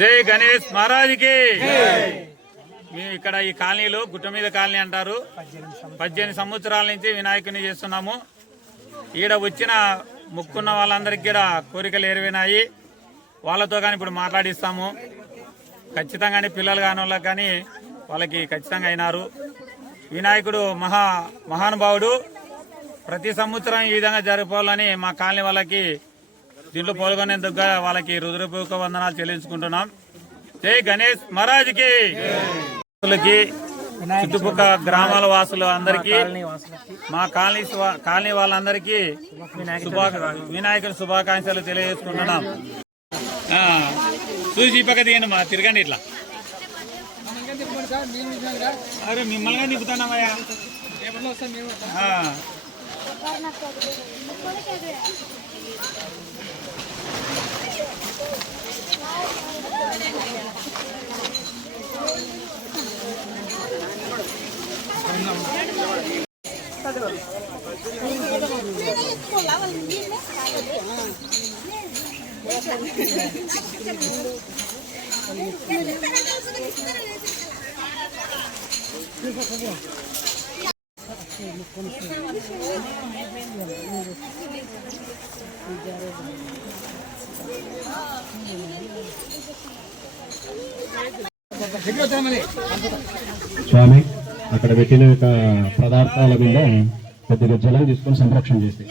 జై గణేష్ మహారాజ్కి. మేము ఇక్కడ ఈ కాలనీలో గుట్ట మీద కాలనీ అంటారు. 18 సంవత్సరాల నుంచి వినాయకుని చేస్తున్నాము. ఈడ వచ్చిన ముక్కున్న వాళ్ళందరికీ కూడా కోరికలు నెరవేరినాయి. వాళ్ళతో కానీ ఇప్పుడు మాట్లాడిస్తాము. ఖచ్చితంగానే పిల్లలు కాని వాళ్ళకి కానీ వాళ్ళకి ఖచ్చితంగా అయినారు. వినాయకుడు మహానుభావుడు. ప్రతి సంవత్సరం ఈ విధంగా జరుపుకోవాలని మా కాలనీ వాళ్ళకి దీంట్లో పాల్గొనేందుకు వాళ్ళకి హృదయపూర్వక వందనాలు చెల్లించుకుంటున్నాం. జై గణేష్ మహారాజ్కి. చుట్టుపక్కల గ్రామాల వాసులు అందరికీ, మా కాలనీ వాళ్ళందరికీ వినాయకుడి శుభాకాంక్షలు తెలియజేసుకుంటున్నాం. చూసి పక్క తీయండి, మా తిరగండి ఇట్లా. అరే మిమ్మల్ని తిప్పుతున్నామయ్యా. స్వామి అక్కడ పెట్టిన పదార్థాల మీద కొద్దిగా జలం తీసుకొని సంరక్షణ చేసి